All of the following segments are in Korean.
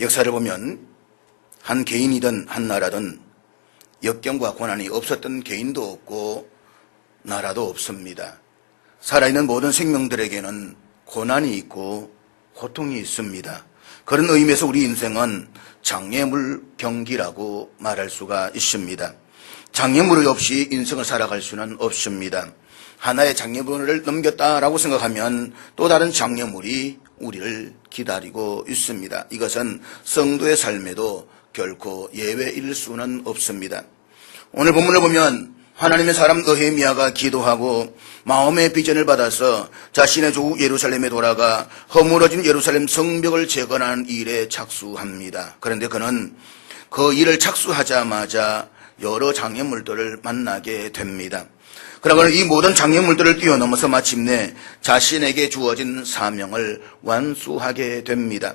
역사를 보면 한 개인이든 한 나라든 역경과 고난이 없었던 개인도 없고 나라도 없습니다. 살아있는 모든 생명들에게는 고난이 있고 고통이 있습니다. 그런 의미에서 우리 인생은 장애물 경기라고 말할 수가 있습니다. 장애물 없이 인생을 살아갈 수는 없습니다. 하나의 장애물을 넘겼다라고 생각하면 또 다른 장애물이 우리를 기다리고 있습니다. 이것은 성도의 삶에도 결코 예외일 수는 없습니다. 오늘 본문을 보면 하나님의 사람 느헤미야가 기도하고 마음의 비전을 받아서 자신의 조국 예루살렘에 돌아가 허물어진 예루살렘 성벽을 재건하는 일에 착수합니다. 그런데 그는 그 일을 착수하자마자 여러 장애물들을 만나게 됩니다. 그러고는 이 모든 장애물들을 뛰어넘어서 마침내 자신에게 주어진 사명을 완수하게 됩니다.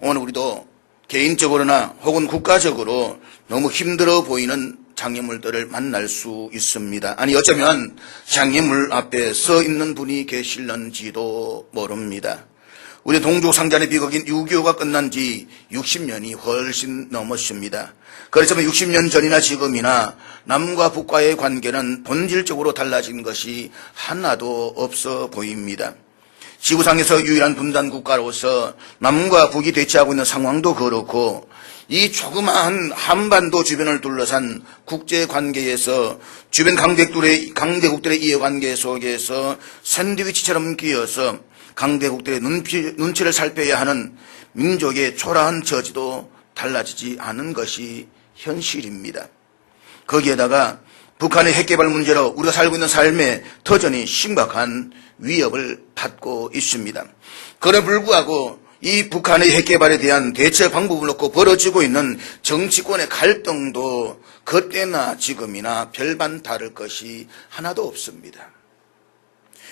오늘 우리도 개인적으로나 혹은 국가적으로 너무 힘들어 보이는 장애물들을 만날 수 있습니다. 아니 어쩌면 장애물 앞에 서 있는 분이 계실는지도 모릅니다. 우리 동족 상잔의 비극인 6.25가 끝난 지 60년이 훨씬 넘었습니다. 그렇지만 60년 전이나 지금이나 남과 북과의 관계는 본질적으로 달라진 것이 하나도 없어 보입니다. 지구상에서 유일한 분단 국가로서 남과 북이 대치하고 있는 상황도 그렇고 이 조그마한 한반도 주변을 둘러싼 국제관계에서 주변 강대국들의 이해관계 속에서 샌드위치처럼 끼어서 강대국들의 눈치를 살펴야 하는 민족의 초라한 처지도 달라지지 않은 것이 현실입니다. 거기에다가 북한의 핵개발 문제로 우리가 살고 있는 삶에 터전이 심각한 위협을 받고 있습니다. 그럼에도 불구하고 이 북한의 핵개발에 대한 대처 방법을 놓고 벌어지고 있는 정치권의 갈등도 그때나 지금이나 별반 다를 것이 하나도 없습니다.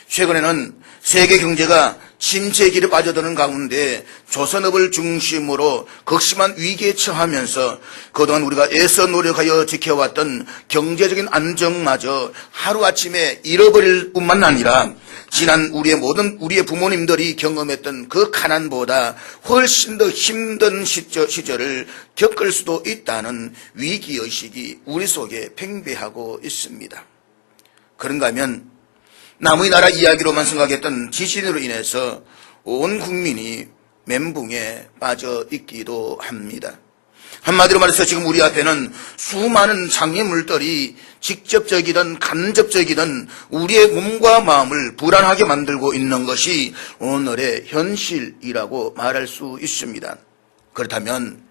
최근에는 세계 경제가 침체의 길에 빠져드는 가운데 조선업을 중심으로 극심한 위기에 처하면서 그동안 우리가 애써 노력하여 지켜왔던 경제적인 안정마저 하루아침에 잃어버릴 뿐만 아니라 지난 우리의 부모님들이 경험했던 그 가난보다 훨씬 더 힘든 시절을 겪을 수도 있다는 위기의식이 우리 속에 팽배하고 있습니다. 그런가 하면 남의 나라 이야기로만 생각했던 지진으로 인해서 온 국민이 멘붕에 빠져 있기도 합니다. 한마디로 말해서 지금 우리 앞에는 수많은 장애물들이 직접적이든 간접적이든 우리의 몸과 마음을 불안하게 만들고 있는 것이 오늘의 현실이라고 말할 수 있습니다. 그렇다면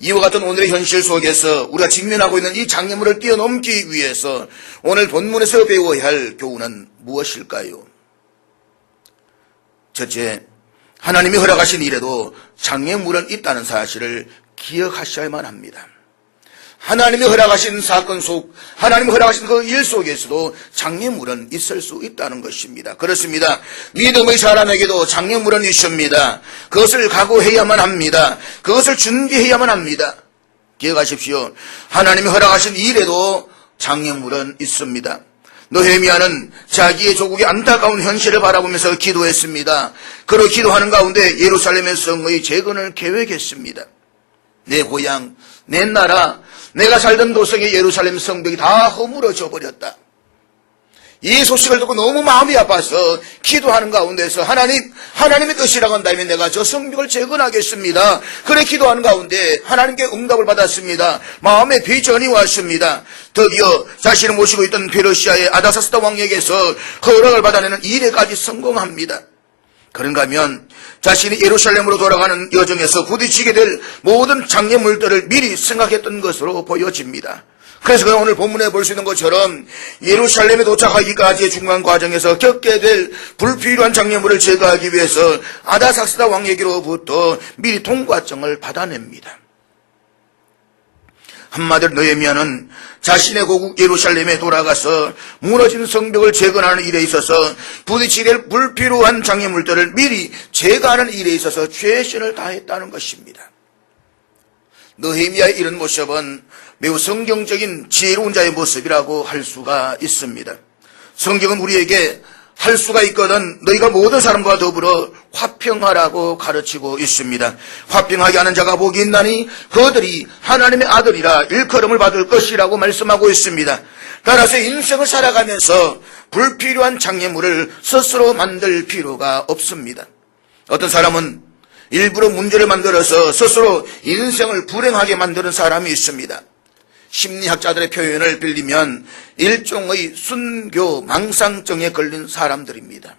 이와 같은 오늘의 현실 속에서 우리가 직면하고 있는 이 장애물을 뛰어넘기 위해서 오늘 본문에서 배워야 할 교훈은 무엇일까요? 첫째, 하나님이 허락하신 일에도 장애물은 있다는 사실을 기억하셔야만 합니다. 하나님이 허락하신 사건 속, 하나님이 허락하신 그 일 속에서도 장애물은 있을 수 있다는 것입니다. 그렇습니다. 믿음의 사람에게도 장애물은 있습니다. 그것을 각오해야만 합니다. 그것을 준비해야만 합니다. 기억하십시오. 하나님이 허락하신 일에도 장애물은 있습니다. 느헤미야는 자기의 조국의 안타까운 현실을 바라보면서 기도했습니다. 그로 기도하는 가운데 예루살렘의 성의 재건을 계획했습니다. 내 고향, 내 나라, 내가 살던 도성의 예루살렘 성벽이 다 허물어져 버렸다. 이 소식을 듣고 너무 마음이 아파서 기도하는 가운데서 하나님의 뜻이라고 한다면 내가 저 성벽을 재건하겠습니다. 그래 기도하는 가운데 하나님께 응답을 받았습니다. 마음에 비전이 왔습니다. 드디어 자신을 모시고 있던 페르시아의 아다사스다 왕에게서 허락을 받아내는 일에까지 성공합니다. 그런가 하면 자신이 예루살렘으로 돌아가는 여정에서 부딪히게 될 모든 장애물들을 미리 생각했던 것으로 보여집니다. 그래서 그는 오늘 본문에 볼 수 있는 것처럼 예루살렘에 도착하기까지의 중간 과정에서 겪게 될 불필요한 장애물을 제거하기 위해서 아다삭스다 왕에게로부터 미리 통과증을 받아냅니다. 한마디로 느헤미야는 자신의 고국 예루살렘에 돌아가서 무너진 성벽을 재건하는 일에 있어서 부딪히게 될 불필요한 장애물들을 미리 제거하는 일에 있어서 최선을 다했다는 것입니다. 느헤미야의 이런 모습은 매우 성경적인 지혜로운 자의 모습이라고 할 수가 있습니다. 성경은 우리에게 할 수가 있거든 너희가 모든 사람과 더불어 화평하라고 가르치고 있습니다. 화평하게 하는 자가 복이 있나니 그들이 하나님의 아들이라 일컬음을 받을 것이라고 말씀하고 있습니다. 따라서 인생을 살아가면서 불필요한 장애물을 스스로 만들 필요가 없습니다. 어떤 사람은 일부러 문제를 만들어서 스스로 인생을 불행하게 만드는 사람이 있습니다. 심리학자들의 표현을 빌리면 일종의 순교 망상증에 걸린 사람들입니다.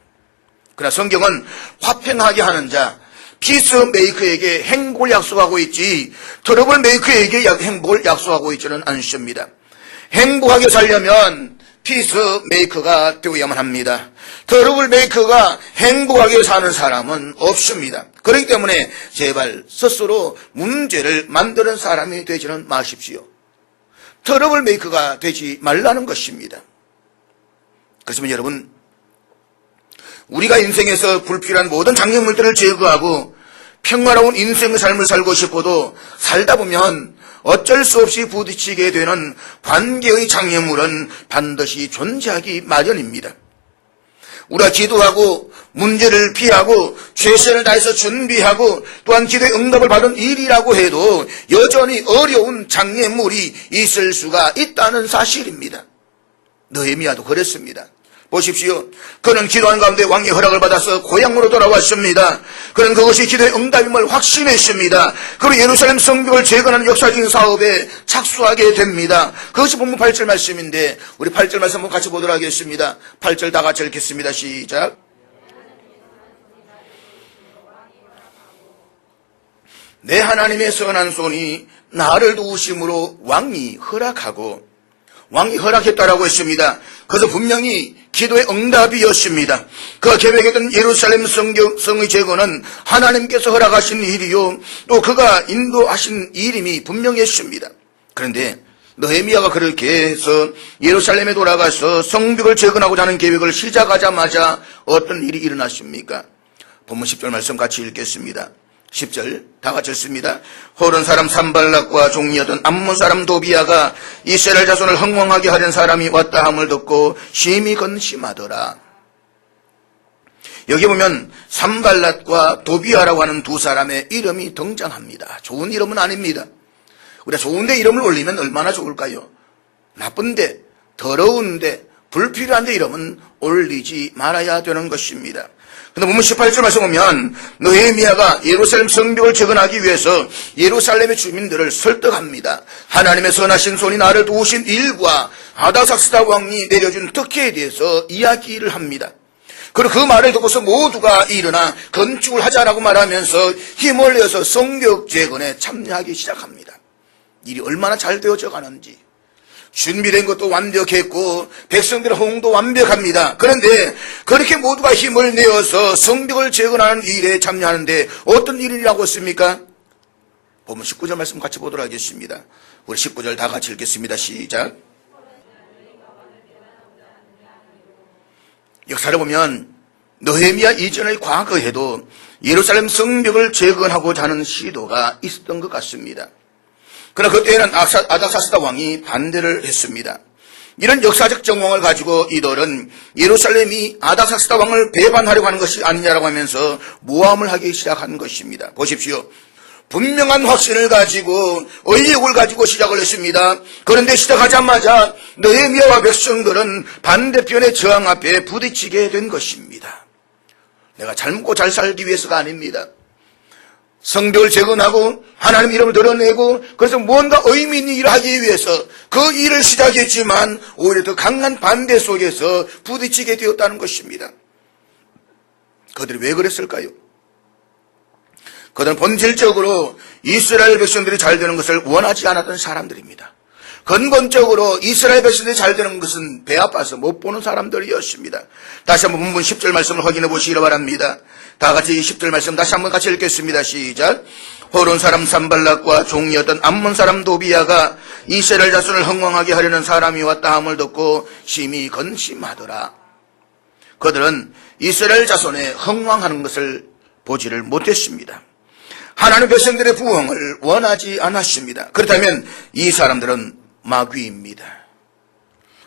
그러나 성경은 화평하게 하는 자, 피스메이커에게 행복을 약속하고 있지 트러블 메이커에게 행복을 약속하고 있지는 않습니다. 행복하게 살려면 피스메이커가 되어야만 합니다. 트러블 메이커가 행복하게 사는 사람은 없습니다. 그렇기 때문에 제발 스스로 문제를 만드는 사람이 되지는 마십시오. 트러블 메이커가 되지 말라는 것입니다. 그렇지만 여러분, 우리가 인생에서 불필요한 모든 장애물들을 제거하고 평화로운 인생의 삶을 살고 싶어도 살다 보면 어쩔 수 없이 부딪히게 되는 관계의 장애물은 반드시 존재하기 마련입니다. 우리가 기도하고 문제를 피하고 최선을 다해서 준비하고 또한 기도의 응답을 받은 일이라고 해도 여전히 어려운 장애물이 있을 수가 있다는 사실입니다. 느헤미야도 그랬습니다. 보십시오. 그는 기도하는 가운데 왕의 허락을 받아서 고향으로 돌아왔습니다. 그는 그것이 기도의 응답임을 확신했습니다. 그리고 예루살렘 성벽을 재건하는 역사적인 사업에 착수하게 됩니다. 그것이 본문 8절 말씀인데 우리 8절 말씀 한번 같이 보도록 하겠습니다. 8절 다 같이 읽겠습니다. 시작. 내 하나님의 선한 손이 나를 도우심으로 왕이 허락했다라고 했습니다. 그래서 분명히 기도의 응답이었습니다. 그가 계획했던 예루살렘 성의 재건은 하나님께서 허락하신 일이요 또 그가 인도하신 일임이 분명했습니다. 그런데 느헤미야가 그렇게 해서 예루살렘에 돌아가서 성벽을 재건하고자 하는 계획을 시작하자마자 어떤 일이 일어났습니까? 본문 10절 말씀 같이 읽겠습니다. 10절 다 같이 읽습니다. 호른 사람 산발락과 종이었던 암몬 사람 도비야가 이스라엘 자손을 흥왕하게 하려는 사람이 왔다 함을 듣고 심히 근심하더라. 여기 보면 산발락과 도비야라고 하는 두 사람의 이름이 등장합니다. 좋은 이름은 아닙니다. 우리가 좋은데 이름을 올리면 얼마나 좋을까요? 나쁜데, 더러운데, 불필요한데 이름은 올리지 말아야 되는 것입니다. 근데 본문 18절 말씀 보면 느헤미야가 예루살렘 성벽을 재건하기 위해서 예루살렘의 주민들을 설득합니다. 하나님의 선하신 손이 나를 도우신 일과 아닥사스다 왕이 내려준 특혜에 대해서 이야기를 합니다. 그리고 그 말을 듣고서 모두가 일어나 건축을 하자라고 말하면서 힘을 내어서 성벽 재건에 참여하기 시작합니다. 일이 얼마나 잘 되어져 가는지. 준비된 것도 완벽했고 백성들의 호응도 완벽합니다. 그런데 그렇게 모두가 힘을 내어서 성벽을 재건하는 일에 참여하는데 어떤 일이라고 했습니까? 본문 19절 말씀 같이 보도록 하겠습니다. 우리 19절 다 같이 읽겠습니다. 시작. 역사를 보면 느헤미야 이전의 과거에도 예루살렘 성벽을 재건하고자 하는 시도가 있었던 것 같습니다. 그러나 그때는 아닥사스다 왕이 반대를 했습니다. 이런 역사적 정황을 가지고 이들은 예루살렘이 아닥사스다 왕을 배반하려고 하는 것이 아니냐라고 하면서 모함을 하기 시작한 것입니다. 보십시오. 분명한 확신을 가지고 의욕을 가지고 시작을 했습니다. 그런데 시작하자마자 느헤미야와 백성들은 반대편의 저항 앞에 부딪히게 된 것입니다. 내가 잘 먹고 잘 살기 위해서가 아닙니다. 성벽을 재건하고 하나님 이름을 드러내고 그래서 뭔가 의미 있는 일을 하기 위해서 그 일을 시작했지만 오히려 더 강한 반대 속에서 부딪히게 되었다는 것입니다. 그들이 왜 그랬을까요? 그들은 본질적으로 이스라엘 백성들이 잘 되는 것을 원하지 않았던 사람들입니다. 근본적으로 이스라엘 백성들이 잘 되는 것은 배 아파서 못 보는 사람들이었습니다. 다시 한번 본문 10절 말씀을 확인해 보시기 바랍니다. 다 같이 10절 말씀 다시 한번 같이 읽겠습니다. 시작. 호론 사람 산발락과 종이었던 암몬 사람 도비야가 이스라엘 자손을 흥왕하게 하려는 사람이 왔다 함을 듣고 심히 근심하더라. 그들은 이스라엘 자손의 흥왕하는 것을 보지를 못했습니다. 하나님 백성들의 부흥을 원하지 않았습니다. 그렇다면 이 사람들은 마귀입니다.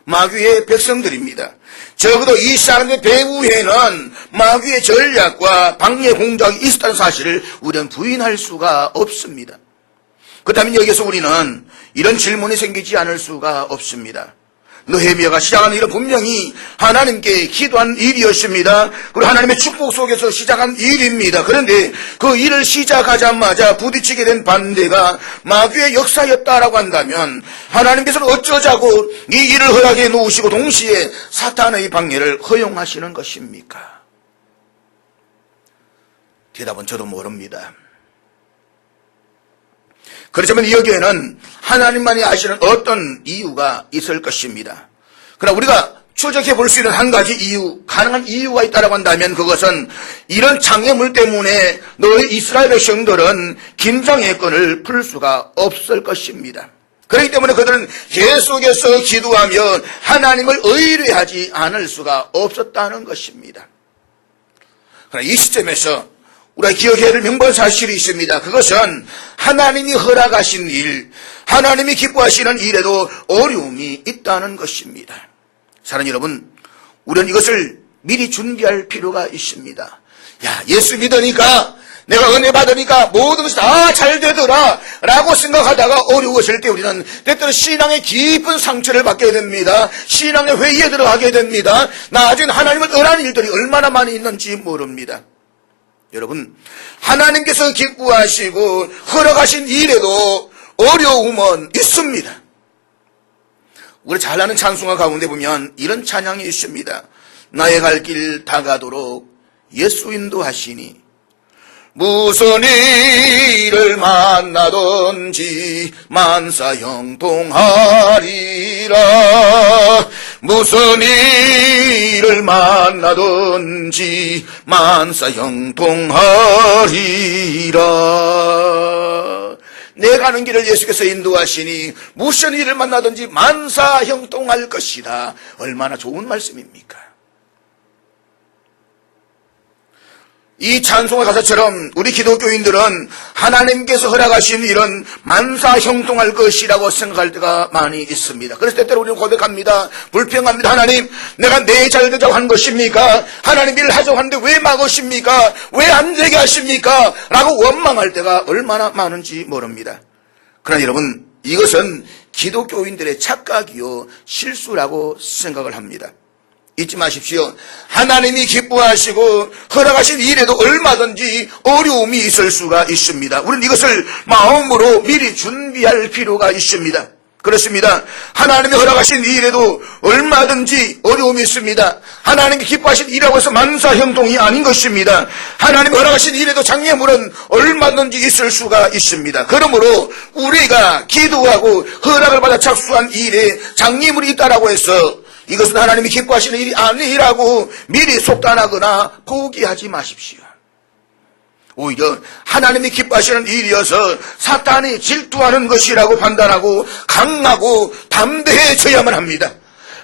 마귀의 백성들입니다. 적어도 이 사람의 배후에는 마귀의 전략과 방해 공작이 있었다는 사실을 우리는 부인할 수가 없습니다. 그렇다면 여기서 우리는 이런 질문이 생기지 않을 수가 없습니다. 느헤미야가 시작한 일은 분명히 하나님께 기도한 일이었습니다. 그리고 하나님의 축복 속에서 시작한 일입니다. 그런데 그 일을 시작하자마자 부딪히게 된 반대가 마귀의 역사였다라고 한다면 하나님께서는 어쩌자고 이 일을 허락해 놓으시고 동시에 사탄의 방해를 허용하시는 것입니까? 대답은 저도 모릅니다. 그렇지만 여기에는 하나님만이 아시는 어떤 이유가 있을 것입니다. 그러나 우리가 추적해 볼 수 있는 한 가지 이유, 가능한 이유가 있다고 한다면 그것은 이런 장애물 때문에 너희 이스라엘 백성들은 긴장의 끈을 풀 수가 없을 것입니다. 그렇기 때문에 그들은 계속해서 기도하며 하나님을 의뢰하지 않을 수가 없었다는 것입니다. 그러나 이 시점에서 우리가 기억해야 될 명분 사실이 있습니다. 그것은 하나님이 허락하신 일, 하나님이 기뻐하시는 일에도 어려움이 있다는 것입니다. 사랑하는 여러분, 우리는 이것을 미리 준비할 필요가 있습니다. 야, 예수 믿으니까, 내가 은혜 받으니까 모든 것이 다 잘 되더라 라고 생각하다가 어려워질 때 우리는 때때로 신앙의 깊은 상처를 받게 됩니다. 신앙의 회의에 들어가게 됩니다. 나중에 하나님을 떠나는 일들이 얼마나 많이 있는지 모릅니다. 여러분, 하나님께서 기뻐하시고 허락하신 일에도 어려움은 있습니다. 우리 잘 아는 찬송가 가운데 보면 이런 찬양이 있습니다. 나의 갈 길 다가도록 예수 인도하시니 무슨 일을 만나든지 만사 형통하리라. 무슨 일을 만나든지 만사 형통하리라. 내 가는 길을 예수께서 인도하시니 무슨 일을 만나든지 만사 형통할 것이다. 얼마나 좋은 말씀입니까? 이 찬송의 가사처럼 우리 기독교인들은 하나님께서 허락하신 일은 만사 형통할 것이라고 생각할 때가 많이 있습니다. 그래서 때때로 우리는 고백합니다. 불평합니다. 하나님, 내가 내 잘되자고 한 것입니까? 하나님 일을 하자고 하는데 왜 막으십니까? 왜 안 되게 하십니까? 라고 원망할 때가 얼마나 많은지 모릅니다. 그러나 여러분, 이것은 기독교인들의 착각이요 실수라고 생각을 합니다. 잊지 마십시오. 하나님이 기뻐하시고 허락하신 일에도 얼마든지 어려움이 있을 수가 있습니다. 우리는 이것을 마음으로 미리 준비할 필요가 있습니다. 그렇습니다. 하나님이 허락하신 일에도 얼마든지 어려움이 있습니다. 하나님이 기뻐하신 일이라고 해서 만사형통이 아닌 것입니다. 하나님이 허락하신 일에도 장애물은 얼마든지 있을 수가 있습니다. 그러므로 우리가 기도하고 허락을 받아 착수한 일에 장애물이 있다라고 해서 이것은 하나님이 기뻐하시는 일이 아니라고 미리 속단하거나 포기하지 마십시오. 오히려 하나님이 기뻐하시는 일이어서 사탄이 질투하는 것이라고 판단하고 강하고 담대해져야만 합니다.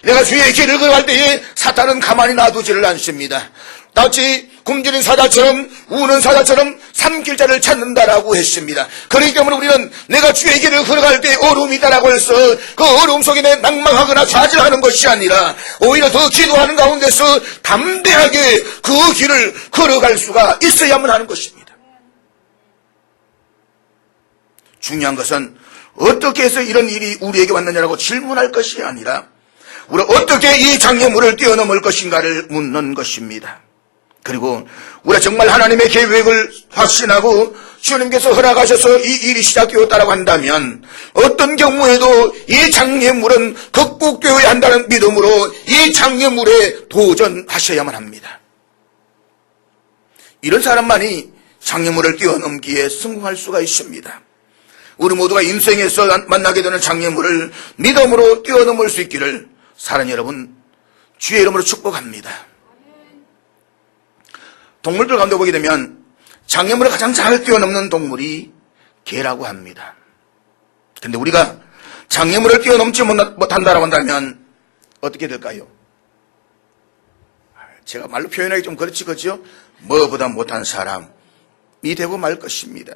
내가 주의 길을 걸어갈 때에 사탄은 가만히 놔두지를 않습니다. 마치 굶주린 사자처럼 우는 사자처럼 삼킬자를 찾는다라고 했습니다. 그렇기 때문에 우리는 내가 주의 길을 걸어갈 때 어려움이 있다라고 해서 그 어려움 속에 내 낭망하거나 좌절하는 것이 아니라 오히려 더 기도하는 가운데서 담대하게 그 길을 걸어갈 수가 있어야만 하는 것입니다. 중요한 것은 어떻게 해서 이런 일이 우리에게 왔느냐라고 질문할 것이 아니라 우리가 어떻게 이 장애물을 뛰어넘을 것인가를 묻는 것입니다. 그리고 우리가 정말 하나님의 계획을 확신하고 주님께서 허락하셔서 이 일이 시작되었다고 한다면 어떤 경우에도 이 장애물은 극복되어야 한다는 믿음으로 이 장애물에 도전하셔야만 합니다. 이런 사람만이 장애물을 뛰어넘기에 성공할 수가 있습니다. 우리 모두가 인생에서 만나게 되는 장애물을 믿음으로 뛰어넘을 수 있기를 사랑하는 여러분 주의 이름으로 축복합니다. 동물들 가운데 보게 되면 장애물을 가장 잘 뛰어넘는 동물이 개라고 합니다. 그런데 우리가 장애물을 뛰어넘지 못한다고 한다면 어떻게 될까요? 제가 말로 표현하기 좀 그렇지 그죠? 뭐보다 못한 사람이 되고 말 것입니다.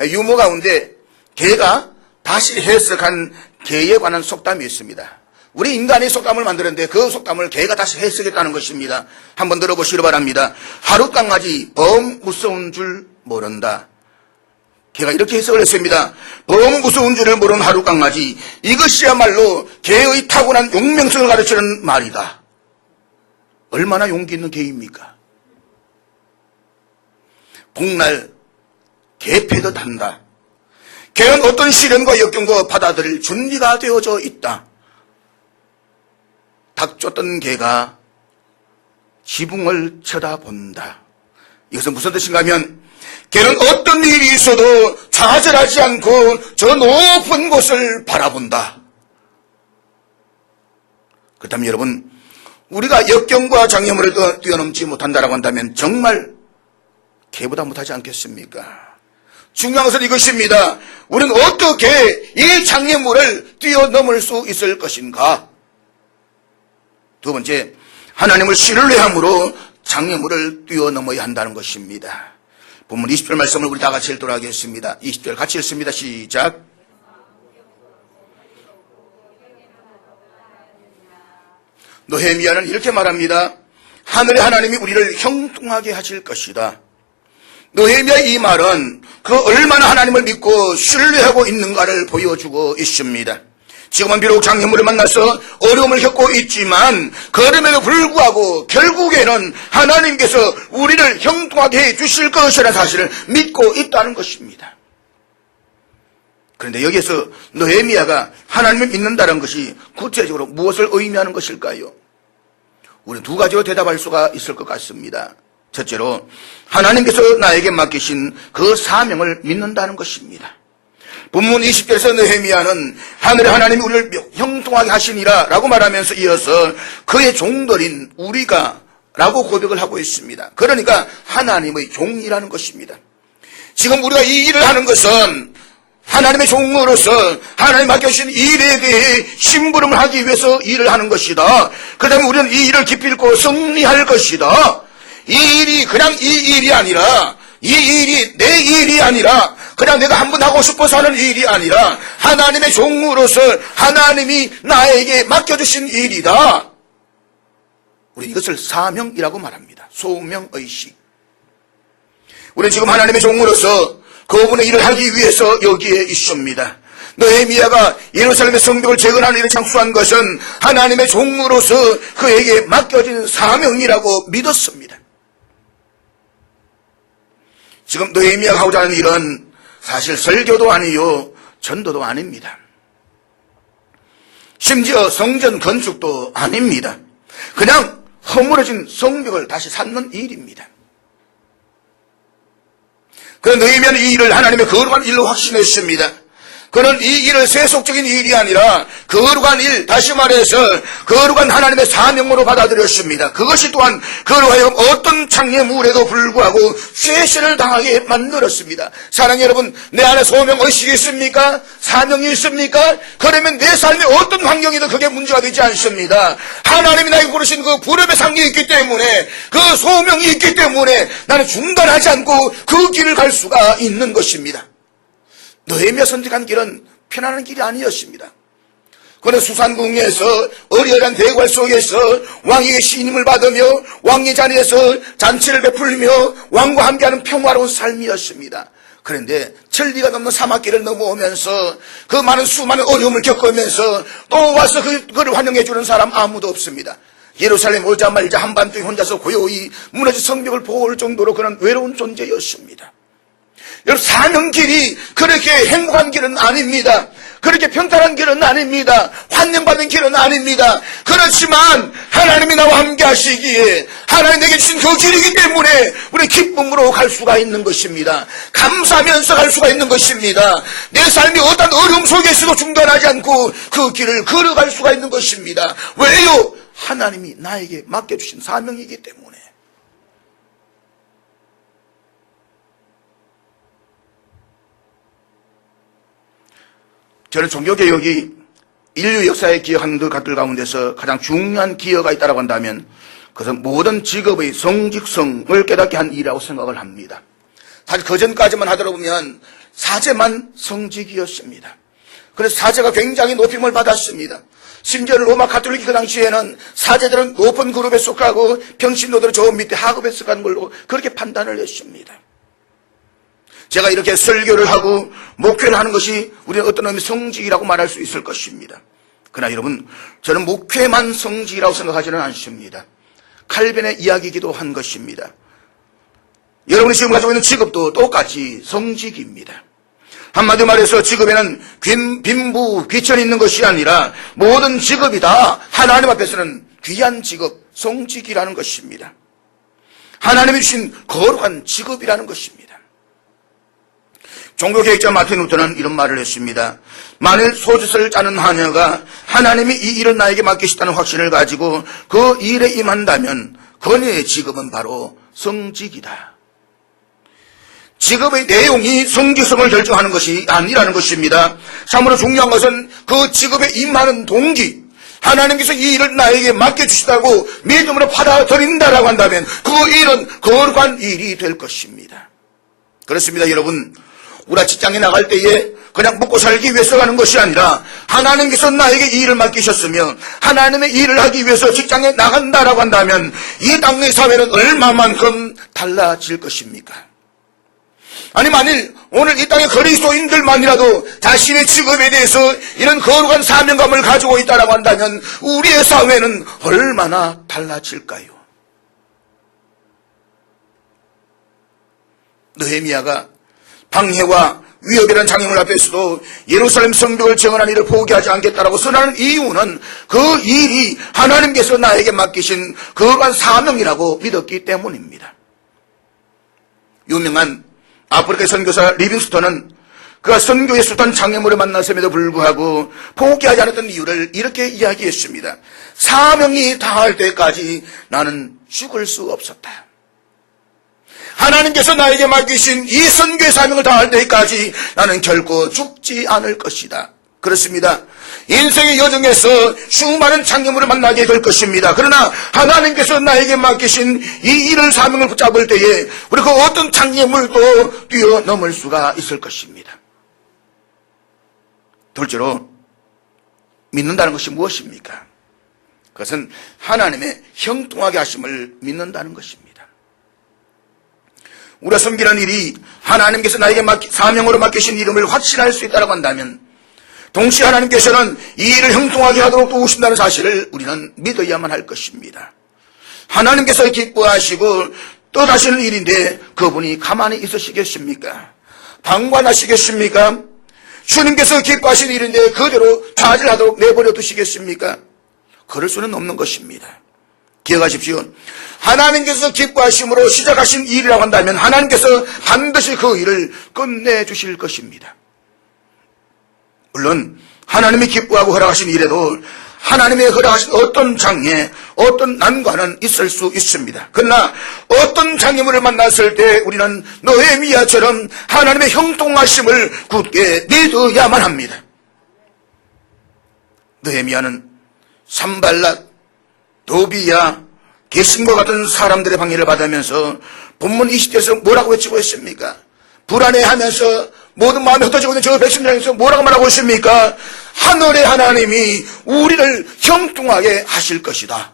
유머 가운데 개가 다시 해석한 개에 관한 속담이 있습니다. 우리 인간의 속담을 만들었는데 그 속담을 개가 다시 해석했다는 것입니다. 한번 들어보시기 바랍니다. 하루 강아지 범 무서운 줄 모른다. 개가 이렇게 해석을 했습니다. 범 무서운 줄을 모르는 하루 강아지, 이것이야말로 개의 타고난 용맹성을 가르치는 말이다. 얼마나 용기 있는 개입니까? 복날 개패듯 한다. 개는 어떤 시련과 역경도 받아들일 준비가 되어져 있다. 닥쳤던 개가 지붕을 쳐다본다. 이것은 무슨 뜻인가 하면 개는 어떤 일이 있어도 좌절하지 않고 저 높은 곳을 바라본다. 그렇다면 여러분, 우리가 역경과 장애물을 뛰어넘지 못한다라고 한다면 정말 개보다 못하지 않겠습니까? 중요한 것은 이것입니다. 우리는 어떻게 이 장애물을 뛰어넘을 수 있을 것인가? 두 번째, 하나님을 신뢰함으로 장애물을 뛰어넘어야 한다는 것입니다. 본문 20절 말씀을 우리 다 같이 읽도록 하겠습니다. 20절 같이 읽습니다. 시작. 느헤미야는 이렇게 말합니다. 하늘의 하나님이 우리를 형통하게 하실 것이다. 느헤미야의 이 말은 그 얼마나 하나님을 믿고 신뢰하고 있는가를 보여주고 있습니다. 지금은 비록 장애물을 만나서 어려움을 겪고 있지만 그럼에도 불구하고 결국에는 하나님께서 우리를 형통하게 해 주실 것이라는 사실을 믿고 있다는 것입니다. 그런데 여기에서 느헤미야가 하나님을 믿는다는 것이 구체적으로 무엇을 의미하는 것일까요? 우리는 두 가지로 대답할 수가 있을 것 같습니다. 첫째로 하나님께서 나에게 맡기신 그 사명을 믿는다는 것입니다. 본문 20절에서 느헤미야는 하늘의 하나님이 우리를 형통하게 하시니라 라고 말하면서 이어서 그의 종들인 우리가 라고 고백을 하고 있습니다. 그러니까 하나님의 종이라는 것입니다. 지금 우리가 이 일을 하는 것은 하나님의 종으로서 하나님 맡겨주신 일에 대해 심부름을 하기 위해서 일을 하는 것이다. 그다음에 우리는 이 일을 기필코 승리할 것이다. 이 일이 그냥 이 일이 아니라, 이 일이 내 일이 아니라 그냥 내가 한번 하고 싶어서 하는 일이 아니라 하나님의 종으로서 하나님이 나에게 맡겨주신 일이다. 우리 이것을 사명이라고 말합니다. 소명의식. 우리는 지금 하나님의 종으로서 그분의 일을 하기 위해서 여기에 있습니다. 느헤미야가 예루살렘의 성벽을 재건하는 일을 창수한 것은 하나님의 종으로서 그에게 맡겨진 사명이라고 믿었습니다. 지금 느헤미야가 하고자 하는 일은 사실 설교도 아니요 전도도 아닙니다. 심지어 성전 건축도 아닙니다. 그냥 허물어진 성벽을 다시 쌓는 일입니다. 그런데 느헤미야는 이 일을 하나님의 거룩한 일로 확신했습니다. 그는 이 일을 세속적인 일이 아니라 거룩한 일, 다시 말해서 거룩한 하나님의 사명으로 받아들였습니다. 그것이 또한 그로 하여금 어떤 장애물에도 불구하고 최선을 다하게 만들었습니다. 사랑하는 여러분, 내 안에 소명의식이 있습니까? 사명이 있습니까? 그러면 내 삶의 어떤 환경이든 그게 문제가 되지 않습니다. 하나님이 나에게 부르신 그 부름의 상이 있기 때문에, 그 소명이 있기 때문에 나는 중단하지 않고 그 길을 갈 수가 있는 것입니다. 느헤미야 선택한 길은 편안한 길이 아니었습니다. 그는 수산궁에서 어리어리한 대궐 속에서 왕에게 신임을 받으며 왕의 자리에서 잔치를 베풀며 왕과 함께하는 평화로운 삶이었습니다. 그런데 천리가 넘는 사막길을 넘어오면서 그 많은 수많은 어려움을 겪으면서 또 와서 그를 환영해 주는 사람 아무도 없습니다. 예루살렘 오자마자 한밤중에 혼자서 고요히 무너진 성벽을 볼 정도로 그는 외로운 존재였습니다. 여러분, 사는 길이 그렇게 행복한 길은 아닙니다. 그렇게 평탄한 길은 아닙니다. 환영받는 길은 아닙니다. 그렇지만 하나님이 나와 함께 하시기에 하나님 내게 주신 그 길이기 때문에 우리 기쁨으로 갈 수가 있는 것입니다. 감사하면서 갈 수가 있는 것입니다. 내 삶이 어떤 어려움 속에서도 중단하지 않고 그 길을 걸어갈 수가 있는 것입니다. 왜요? 하나님이 나에게 맡겨주신 사명이기 때문에. 저는 종교개혁이 인류 역사에 기여한 것들 가운데서 가장 중요한 기여가 있다고 한다면 그것은 모든 직업의 성직성을 깨닫게 한 일이라고 생각을 합니다. 사실 그전까지만 하더라도 보면 사제만 성직이었습니다. 그래서 사제가 굉장히 높임을 받았습니다. 심지어 로마 가톨릭 그 당시에는 사제들은 높은 그룹에 속하고 평신도들은 저 밑에 하급에 속하는 걸로 그렇게 판단을 했습니다. 제가 이렇게 설교를 하고 목회를 하는 것이 우리는 어떤 의미 성직이라고 말할 수 있을 것입니다. 그러나 여러분, 저는 목회만 성직이라고 생각하지는 않습니다. 칼빈의 이야기이기도 한 것입니다. 여러분이 지금 가지고 있는 직업도 똑같이 성직입니다. 한마디로 말해서 직업에는 빈부, 귀천이 있는 것이 아니라 모든 직업이 다 하나님 앞에서는 귀한 직업, 성직이라는 것입니다. 하나님이 주신 거룩한 직업이라는 것입니다. 종교개혁자 마틴 루터는 이런 말을 했습니다. 만일 소주를 짜는 하녀가 하나님이 이 일을 나에게 맡기셨다는 확신을 가지고 그 일에 임한다면 그녀의 직업은 바로 성직이다. 직업의 내용이 성직성을 결정하는 것이 아니라는 것입니다. 참으로 중요한 것은 그 직업에 임하는 동기, 하나님께서 이 일을 나에게 맡겨주시다고 믿음으로 받아들인다라고 한다면 그 일은 거룩한 일이 될 것입니다. 그렇습니다. 여러분, 우리가 직장에 나갈 때에 그냥 먹고 살기 위해서 가는 것이 아니라 하나님께서 나에게 이 일을 맡기셨으며 하나님의 일을 하기 위해서 직장에 나간다라고 한다면 이 땅의 사회는 얼마만큼 달라질 것입니까? 아니, 만일 오늘 이 땅의 그리스도인들만이라도 자신의 직업에 대해서 이런 거룩한 사명감을 가지고 있다라고 한다면 우리의 사회는 얼마나 달라질까요? 느헤미야가 방해와 위협이라는 장애물 앞에서도 예루살렘 성벽을 정언한 일을 포기하지 않겠다라고 선언하는 이유는 그 일이 하나님께서 나에게 맡기신 거룩한 사명이라고 믿었기 때문입니다. 유명한 아프리카 선교사 리빙스턴은 그가 선교에 숱한 장애물을 만났음에도 불구하고 포기하지 않았던 이유를 이렇게 이야기했습니다. 사명이 다할 때까지 나는 죽을 수 없었다. 하나님께서 나에게 맡기신 이 선교의 사명을 다할 때까지 나는 결코 죽지 않을 것이다. 그렇습니다. 인생의 여정에서 수많은 장애물을 만나게 될 것입니다. 그러나 하나님께서 나에게 맡기신 이 일을 사명을 붙잡을 때에 우리 그 어떤 장애물도 뛰어넘을 수가 있을 것입니다. 둘째로 믿는다는 것이 무엇입니까? 그것은 하나님의 형통하게 하심을 믿는다는 것입니다. 우리가 섬기는 일이 하나님께서 나에게 사명으로 맡기신 이름을 확신할 수 있다고 한다면 동시에 하나님께서는 이 일을 형통하게 하도록 도우신다는 사실을 우리는 믿어야만 할 것입니다. 하나님께서 기뻐하시고 뜻하시는 일인데 그분이 가만히 있으시겠습니까? 방관하시겠습니까? 주님께서 기뻐하시는 일인데 그대로 좌절하도록 내버려 두시겠습니까? 그럴 수는 없는 것입니다. 기억하십시오. 하나님께서 기뻐하심으로 시작하신 일이라고 한다면 하나님께서 반드시 그 일을 끝내주실 것입니다. 물론 하나님이 기뻐하고 허락하신 일에도 하나님의 허락하신 어떤 장애, 어떤 난관은 있을 수 있습니다. 그러나 어떤 장애물을 만났을 때 우리는 느헤미야처럼 하나님의 형통하심을 굳게 믿어야만 합니다. 느헤미야는 산발랏, 도비야, 게신과 같은 사람들의 방해를 받으면서 본문 20절에서 뭐라고 외치고 있습니까? 불안해하면서 모든 마음이 흩어지고 있는 저 백성들에서 뭐라고 말하고 있습니까? 하늘의 하나님이 우리를 형통하게 하실 것이다.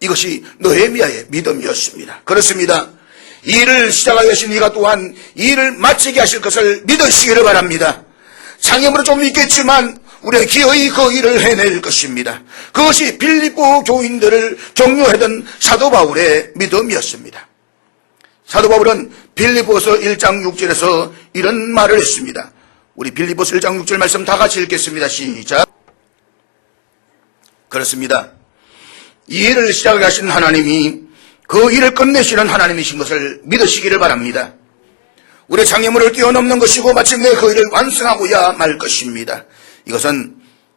이것이 느헤미야의 믿음이었습니다. 그렇습니다. 이 일을 시작하게 하신 이가 또한 이 일을 마치게 하실 것을 믿으시기를 바랍니다. 장애물은 좀 있겠지만 우리는 기어이 그 일을 해낼 것입니다. 그것이 빌립보 교인들을 격려하던 사도 바울의 믿음이었습니다. 사도 바울은 빌립보서 1장 6절에서 이런 말을 했습니다. 우리 빌립보서 1장 6절 말씀 다 같이 읽겠습니다. 시작. 그렇습니다. 이 일을 시작하신 하나님이 그 일을 끝내시는 하나님이신 것을 믿으시기를 바랍니다. 우리의 장애물을 뛰어넘는 것이고 마침내 그 일을 완성하고야 말 것입니다. 이것은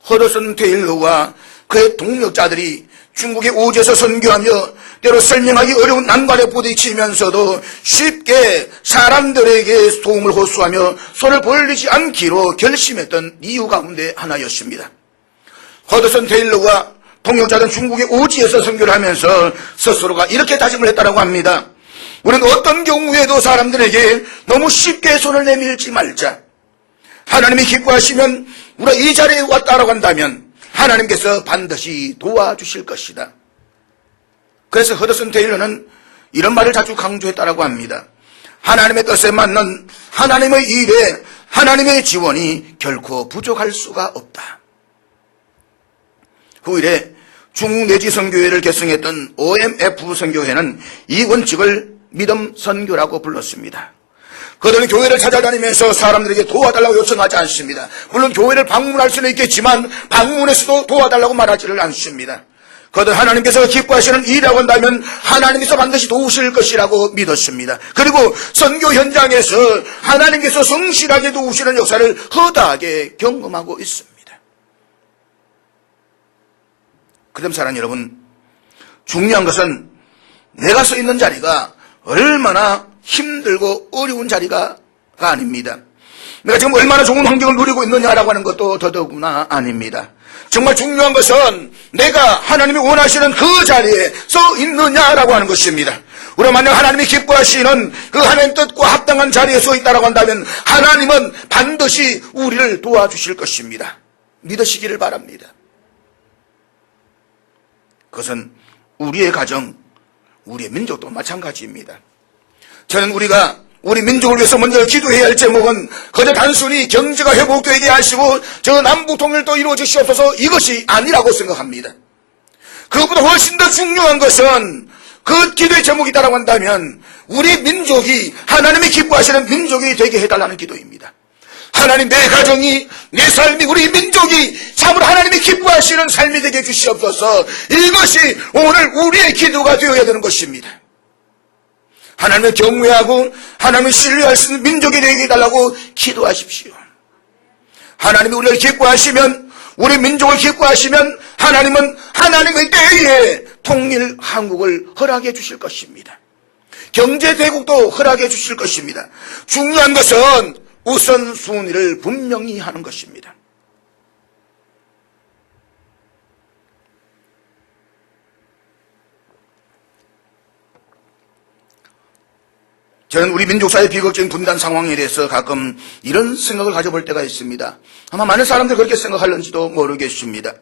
허드슨 테일러와 그의 동력자들이 중국의 오지에서 선교하며 때로 설명하기 어려운 난관에 부딪히면서도 쉽게 사람들에게 도움을 호소하며 손을 벌리지 않기로 결심했던 이유 가운데 하나였습니다. 허드슨 테일러와 동력자들은 중국의 오지에서 선교를 하면서 스스로가 이렇게 다짐을 했다고 합니다. 우리는 어떤 경우에도 사람들에게 너무 쉽게 손을 내밀지 말자. 하나님이 기뻐하시면 우리가 이 자리에 왔다라고 한다면 하나님께서 반드시 도와주실 것이다. 그래서 허드슨 테일러는 이런 말을 자주 강조했다라고 합니다. 하나님의 뜻에 맞는 하나님의 일에 하나님의 지원이 결코 부족할 수가 없다. 후일에 중국 내지 선교회를 결성했던 OMF 선교회는 이 원칙을 믿음 선교라고 불렀습니다. 그들은 교회를 찾아다니면서 사람들에게 도와달라고 요청하지 않습니다. 물론 교회를 방문할 수는 있겠지만 방문해서도 도와달라고 말하지를 않습니다. 그들 하나님께서 기뻐하시는 일이라고 한다면 하나님께서 반드시 도우실 것이라고 믿었습니다. 그리고 선교 현장에서 하나님께서 성실하게 도우시는 역사를 허다하게 경험하고 있습니다. 그럼 사랑하는 여러분, 중요한 것은 내가 서 있는 자리가 얼마나 힘들고 어려운 자리가 아닙니다. 내가 지금 얼마나 좋은 환경을 누리고 있느냐라고 하는 것도 더더구나 아닙니다. 정말 중요한 것은 내가 하나님이 원하시는 그 자리에 서 있느냐라고 하는 것입니다. 우리가 만약 하나님이 기뻐하시는 그 하나님 뜻과 합당한 자리에 서 있다라고 한다면 하나님은 반드시 우리를 도와주실 것입니다. 믿으시기를 바랍니다. 그것은 우리의 가정, 우리의 민족도 마찬가지입니다. 저는 우리가 우리 민족을 위해서 먼저 기도해야 할 제목은 그저 단순히 경제가 회복되게 하시고 저 남북 통일도 이루어지시옵소서 이것이 아니라고 생각합니다. 그것보다 훨씬 더 중요한 것은 그 기도의 제목이다라고 한다면 우리 민족이 하나님이 기뻐하시는 민족이 되게 해달라는 기도입니다. 하나님, 내 가정이, 내 삶이, 우리 민족이 참으로 하나님이 기뻐하시는 삶이 되게 해주시옵소서. 이것이 오늘 우리의 기도가 되어야 되는 것입니다. 하나님을 경외하고 하나님을 신뢰할 수 있는 민족이 되게 해달라고 기도하십시오. 하나님이 우리를 기뻐하시면, 우리 민족을 기뻐하시면 하나님은 하나님의 때에 통일 한국을 허락해 주실 것입니다. 경제대국도 허락해 주실 것입니다. 중요한 것은 우선순위를 분명히 하는 것입니다. 저는 우리 민족사의 비극적인 분단 상황에 대해서 가끔 이런 생각을 가져볼 때가 있습니다. 아마 많은 사람들이 그렇게 생각하는지도 모르겠습니다.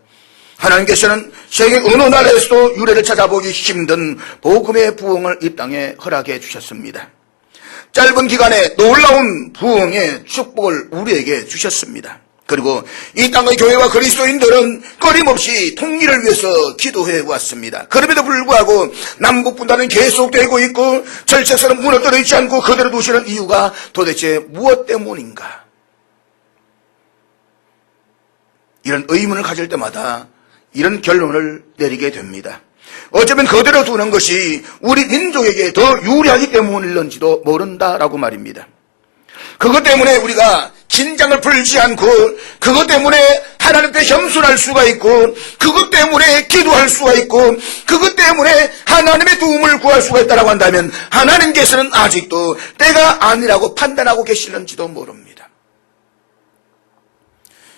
하나님께서는 세계 어느 나라에서도 유래를 찾아보기 힘든 복음의 부흥을 이 땅에 허락해 주셨습니다. 짧은 기간에 놀라운 부흥의 축복을 우리에게 주셨습니다. 그리고 이 땅의 교회와 그리스도인들은 끊임없이 통일을 위해서 기도해 왔습니다. 그럼에도 불구하고 남북 분단은 계속되고 있고 철책선은 무너져 있지 않고 그대로 두시는 이유가 도대체 무엇 때문인가? 이런 의문을 가질 때마다 이런 결론을 내리게 됩니다. 어쩌면 그대로 두는 것이 우리 민족에게 더 유리하기 때문일런지도 모른다라고 말입니다. 그것 때문에 우리가 긴장을 풀지 않고 그것 때문에 하나님께 겸손할 수가 있고 그것 때문에 기도할 수가 있고 그것 때문에 하나님의 도움을 구할 수가 있다고 한다면 하나님께서는 아직도 때가 아니라고 판단하고 계시는지도 모릅니다.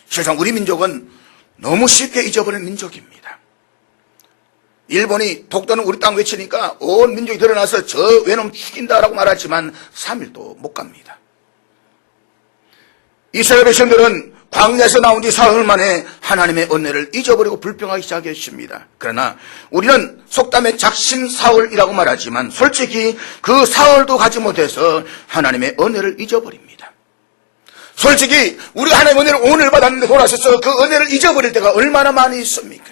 실상 우리 민족은 너무 쉽게 잊어버린 민족입니다. 일본이 독도는 우리 땅 외치니까 온 민족이 드러나서 저 외놈 죽인다라고 말하지만 3일도 못 갑니다. 이스라엘 백성들은 광야에서 나온 지 사흘 만에 하나님의 은혜를 잊어버리고 불평하기 시작했습니다. 그러나 우리는 속담에 작심사흘이라고 말하지만 솔직히 그 사흘도 가지 못해서 하나님의 은혜를 잊어버립니다. 솔직히 우리가 하나님의 은혜를 오늘 받았는데 돌아서서 그 은혜를 잊어버릴 때가 얼마나 많이 있습니까?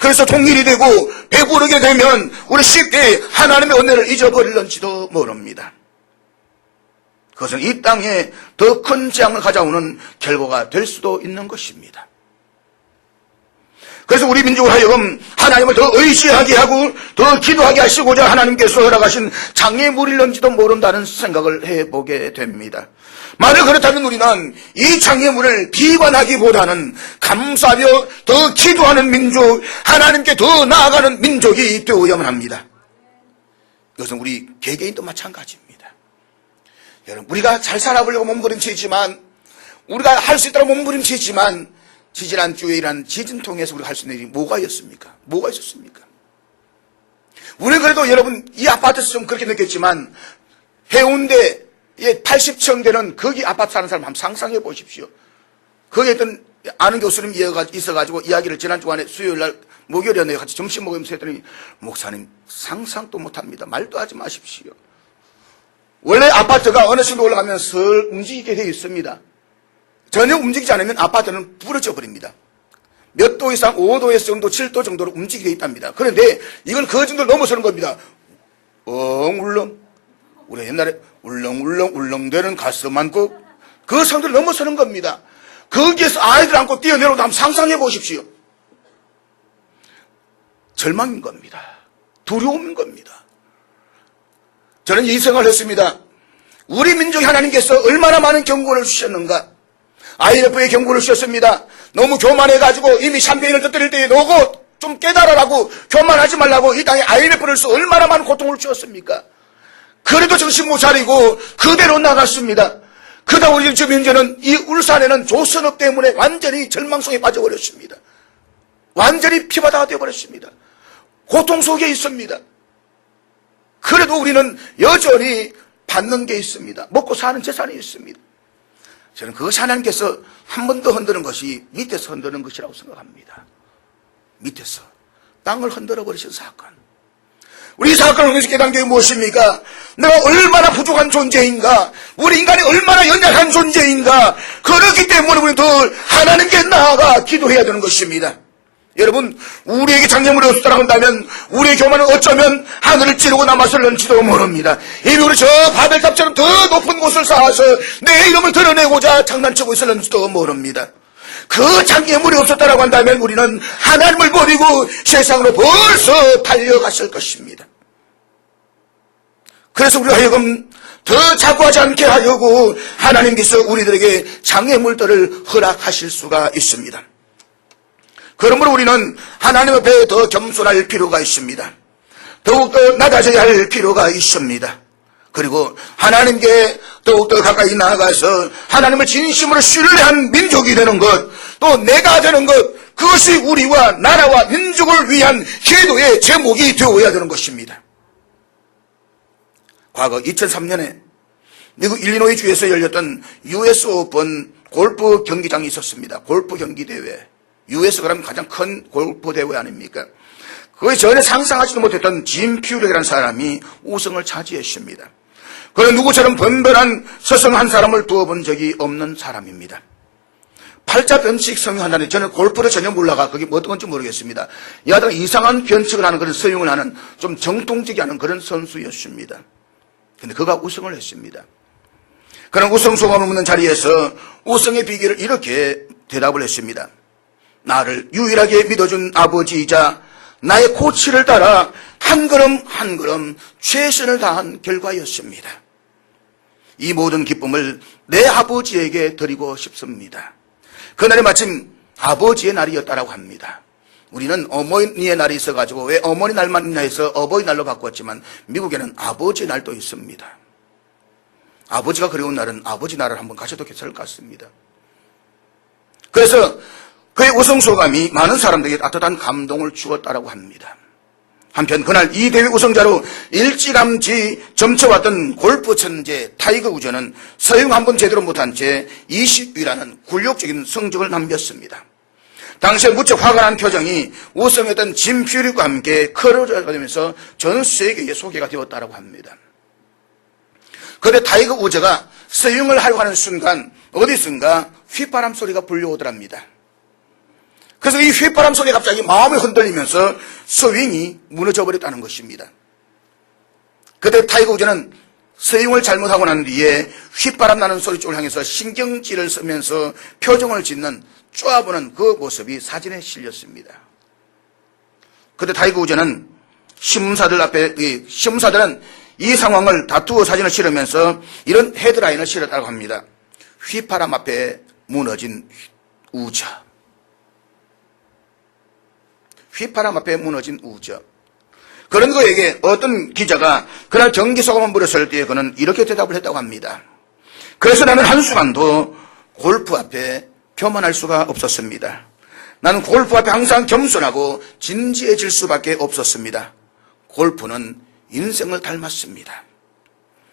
그래서 통일이 되고 배부르게 되면 우리 쉽게 하나님의 은혜를 잊어버릴런지도 모릅니다. 그것은 이 땅에 더 큰 재앙을 가져오는 결과가 될 수도 있는 것입니다. 그래서 우리 민족을 하여금 하나님을 더 의지하게 하고 더 기도하게 하시고자 하나님께서 허락하신 장애물일런지도 모른다는 생각을 해보게 됩니다. 만약 그렇다면 우리는 이 장애물을 비관하기보다는 감사하며 더 기도하는 민족, 하나님께 더 나아가는 민족이 되어야만 합니다. 이것은 우리 개개인도 마찬가지입니다. 여러분, 우리가 잘 살아보려고 몸부림치지만, 우리가 할 수 있도록 몸부림치지만 지지난주에 일한 지진 통해서 우리가 할 수 있는 일이 뭐가 있었습니까? 뭐가 있었습니까? 우리는 그래도 여러분 이 아파트에서 좀 그렇게 느꼈지만 해운대 80층 되는 거기 아파트 사는 사람 한번 상상해 보십시오. 거기에 있던 아는 교수님 있어가지고 이야기를 지난 주간에 수요일날 목요일에 같이 점심 먹으면서 했더니 목사님 상상도 못합니다. 말도 하지 마십시오. 원래 아파트가 어느 정도 올라가면 슬 움직이게 되어 있습니다. 전혀 움직이지 않으면 아파트는 부러져 버립니다. 몇 도 이상 5도에서 정도 7도 정도로 움직이게 되어 있답니다. 그런데 이건 그 정도를 넘어서는 겁니다. 울렁 우리 옛날에 울렁울렁 울렁대는 가슴 안고 그 상태를 넘어서는 겁니다. 거기에서 아이들 안고 뛰어내려오다 한번 상상해 보십시오. 절망인 겁니다. 두려움인 겁니다. 저는 이 생각을 했습니다. 우리 민족에 하나님께서 얼마나 많은 경고를 주셨는가. IMF에 경고를 주셨습니다. 너무 교만해가지고 이미 샴페인을 터뜨릴 때에 너고 좀 깨달아라고, 교만하지 말라고 이 땅에 IMF를 써 얼마나 많은 고통을 주었습니까. 그래도 정신 못 차리고 그대로 나갔습니다. 그러다 우리 지금 현재는 이 울산에는 조선업 때문에 완전히 절망성에 빠져버렸습니다. 완전히 피바다가 되어버렸습니다. 고통 속에 있습니다. 그래도 우리는 여전히 받는 게 있습니다. 먹고 사는 재산이 있습니다. 저는 그것이 하나님께서 한 번 더 흔드는 것이 밑에서 흔드는 것이라고 생각합니다. 밑에서 땅을 흔들어 버리신 사건. 우리 이 사건을 통해서 깨닫는 게 무엇입니까? 내가 얼마나 부족한 존재인가, 우리 인간이 얼마나 연약한 존재인가. 그렇기 때문에 우리는 더 하나님께 나아가 기도해야 되는 것입니다. 여러분, 우리에게 장애물이 없었다고 한다면 우리의 교만은 어쩌면 하늘을 찌르고 남았을런지도 모릅니다. 이미 우리 저 바벨탑처럼 더 높은 곳을 쌓아서 내 이름을 드러내고자 장난치고 있을런지도 모릅니다. 그 장애물이 없었다고 한다면 우리는 하나님을 버리고 세상으로 벌써 달려갔을 것입니다. 그래서 우리 하여금 더 자고하지 않게 하려고 하나님께서 우리들에게 장애물들을 허락하실 수가 있습니다. 그러므로 우리는 하나님 앞에 더 겸손할 필요가 있습니다. 더욱더 낮아져야 할 필요가 있습니다. 그리고 하나님께 더욱더 가까이 나아가서 하나님을 진심으로 신뢰한 민족이 되는 것, 또 내가 되는 것, 그것이 우리와 나라와 민족을 위한 기도의 제목이 되어야 되는 것입니다. 과거 2003년에 미국 일리노이 주에서 열렸던 US 오픈 골프 경기장이 있었습니다. 골프 경기 대회. US 그러면 가장 큰 골프 대회 아닙니까? 그것이 전에 상상하지도 못했던 짐 퓨렉이라는 사람이 우승을 차지했습니다. 그는 누구처럼 번번한 서성한 사람을 두어본 적이 없는 사람입니다. 팔자 변칙 성형한다는데 저는 골프를 전혀 몰라가 그게 어떤 건지 모르겠습니다. 여하튼 이상한 변칙을 하는 그런 서형을 하는 좀 정통적이 하는 그런 선수였습니다. 근데 그가 우승을 했습니다. 그는 우승 소감을 묻는 자리에서 우승의 비결을 이렇게 대답을 했습니다. 나를 유일하게 믿어준 아버지이자 나의 코치를 따라 한 걸음 한 걸음 최선을 다한 결과였습니다. 이 모든 기쁨을 내 아버지에게 드리고 싶습니다. 그날이 마침 아버지의 날이었다라고 합니다. 우리는 어머니의 날이 있어가지고 왜 어머니 날만 있나 해서 어버이날로 바꿨지만 미국에는 아버지의 날도 있습니다. 아버지가 그리운 날은 아버지 날을 한번 가셔도 괜찮을 것 같습니다. 그래서 그의 우승 소감이 많은 사람들에게 따뜻한 감동을 주었다라고 합니다. 한편 그날 이 대회 우승자로 일찌감치 점쳐왔던 골프 천재 타이거 우즈는 서영 한 번 제대로 못한 채 20위라는 굴욕적인 성적을 남겼습니다. 당시에 무척 화가 난 표정이 우승했던 짐 퓨릭과 함께 커러져가 되면서 전 세계에 소개가 되었다고 합니다. 그런데 타이거 우즈가 서영을 하려고 하는 순간 어디선가 휘바람 소리가 불려오더랍니다. 그래서 이 휘바람 소리에 갑자기 마음이 흔들리면서 스윙이 무너져 버렸다는 것입니다. 그때 타이거 우즈는 스윙을 잘못하고 난 뒤에 휘바람 나는 소리 쪽을 향해서 신경질을 쓰면서 표정을 짓는 쪼아보는 그 모습이 사진에 실렸습니다. 그때 타이거 우즈는 시험사들은 이 상황을 다투어 사진을 실으면서 이런 헤드라인을 실었다고 합니다. 휘바람 앞에 무너진 우즈. 휘바람 앞에 무너진 우즈. 그런 거에게 어떤 기자가 그날 경기 소감을 물었을 때에 그는 이렇게 대답을 했다고 합니다. 그래서 나는 한순간도 골프 앞에 교만할 수가 없었습니다. 나는 골프 앞에 항상 겸손하고 진지해질 수밖에 없었습니다. 골프는 인생을 닮았습니다.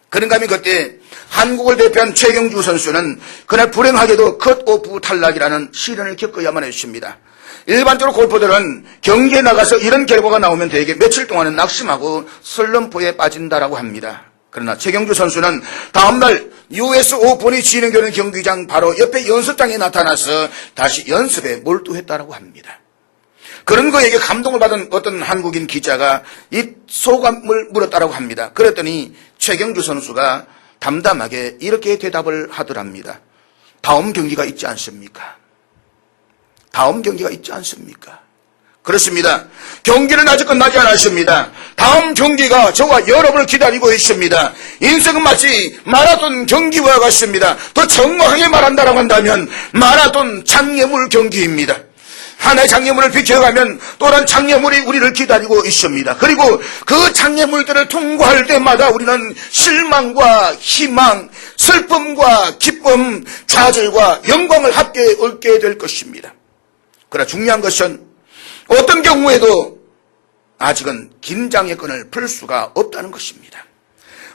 그런가 하면 그때 한국을 대표한 최경주 선수는 그날 불행하게도 컷오프 탈락이라는 시련을 겪어야만 했습니다. 일반적으로 골퍼들은 경기에 나가서 이런 결과가 나오면 대개 며칠 동안은 낙심하고 슬럼프에 빠진다라고 합니다. 그러나 최경주 선수는 다음날 US 오픈이 진행되는 경기장 바로 옆에 연습장에 나타나서 다시 연습에 몰두했다라고 합니다. 그런 거에게 감동을 받은 어떤 한국인 기자가 이 소감을 물었다라고 합니다. 그랬더니 최경주 선수가 담담하게 이렇게 대답을 하더랍니다. 다음 경기가 있지 않습니까? 다음 경기가 있지 않습니까? 그렇습니다. 경기는 아직 끝나지 않았습니다. 다음 경기가 저와 여러분을 기다리고 있습니다. 인생은 마치 마라톤 경기와 같습니다. 더 정확하게 말한다라고 한다면 마라톤 장애물 경기입니다. 하나의 장애물을 비켜가면 또 다른 장애물이 우리를 기다리고 있습니다. 그리고 그 장애물들을 통과할 때마다 우리는 실망과 희망, 슬픔과 기쁨, 좌절과 영광을 함께 얻게 될 것입니다. 그러나 중요한 것은 어떤 경우에도 아직은 긴장의 끈을 풀 수가 없다는 것입니다.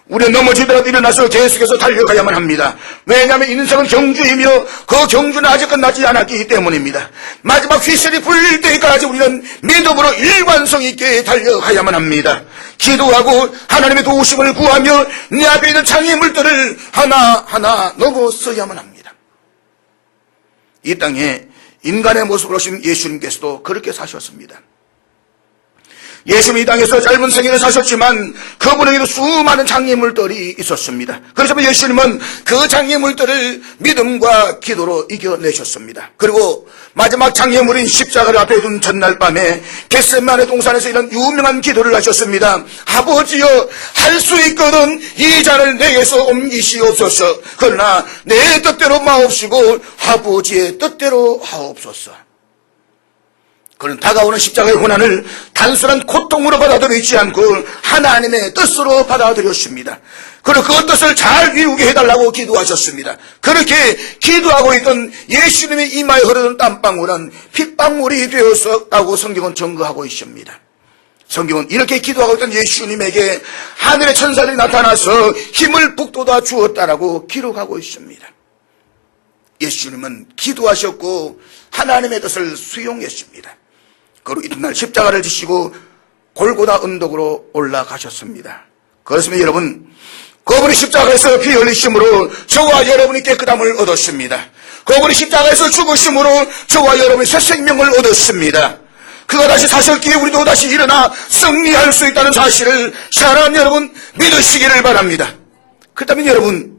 우리는 넘어지더라도 일어나서 계속해서 달려가야만 합니다. 왜냐하면 인생은 경주이며 그 경주는 아직 끝나지 않았기 때문입니다. 마지막 휘슬이 불릴 때까지 우리는 믿음으로 일관성 있게 달려가야만 합니다. 기도하고 하나님의 도우심을 구하며 내 앞에 있는 장애물들을 하나하나 넘어서야만 합니다. 이 땅에 인간의 모습으로 오신 예수님께서도 그렇게 사셨습니다. 예수님이 이 땅에서 짧은 생애를 사셨지만 그분에게도 수많은 장애물들이 있었습니다. 그래서 예수님은 그 장애물들을 믿음과 기도로 이겨내셨습니다. 그리고 마지막 장애물인 십자가를 앞에 둔 전날 밤에 겟세마네 동산에서 이런 유명한 기도를 하셨습니다. 아버지여, 할 수 있거든 이 잔을 내게서 옮기시옵소서. 그러나 내 뜻대로 마옵시고 아버지의 뜻대로 하옵소서. 그는 다가오는 십자가의 고난을 단순한 고통으로 받아들이지 않고 하나님의 뜻으로 받아들였습니다. 그리고 그 뜻을 잘 이루게 해달라고 기도하셨습니다. 그렇게 기도하고 있던 예수님의 이마에 흐르는 땀방울은 핏방울이 되었다고 성경은 증거하고 있습니다. 성경은 이렇게 기도하고 있던 예수님에게 하늘의 천사들이 나타나서 힘을 북돋아 주었다라고 기록하고 있습니다. 예수님은 기도하셨고 하나님의 뜻을 수용했습니다. 그리고 이튿날 십자가를 지시고 골고다 언덕으로 올라가셨습니다. 그렇습니다. 여러분, 그분이 십자가에서 피 흘리심으로 저와 여러분이 깨끗함을 얻었습니다. 그분이 십자가에서 죽으심으로 저와 여러분이 새 생명을 얻었습니다. 그가 다시 사셨기에 우리도 다시 일어나 승리할 수 있다는 사실을 사랑하는 여러분 믿으시기를 바랍니다. 그렇다면 여러분,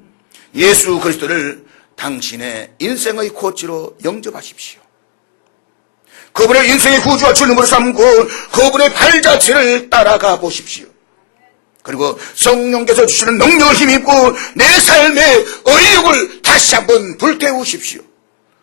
예수 그리스도를 당신의 인생의 코치로 영접하십시오. 그분의 인생의 구주와 주님으로 삼고 그분의 발자취를 따라가 보십시오. 그리고 성령께서 주시는 능력을 힘입고 내 삶의 의욕을 다시 한번 불태우십시오.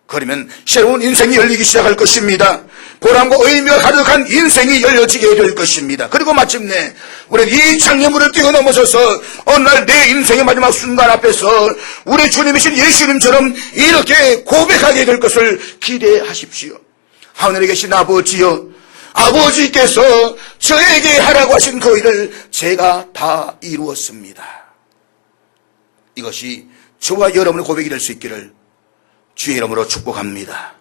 그러면 새로운 인생이 열리기 시작할 것입니다. 보람과 의미가 가득한 인생이 열려지게 될 것입니다. 그리고 마침내 우리는 이 장애물을 뛰어넘어서서 어느 날 내 인생의 마지막 순간 앞에서 우리 주님이신 예수님처럼 이렇게 고백하게 될 것을 기대하십시오. 하늘에 계신 아버지여, 아버지께서 저에게 하라고 하신 그 일을 제가 다 이루었습니다. 이것이 저와 여러분의 고백이 될 수 있기를 주의 이름으로 축복합니다.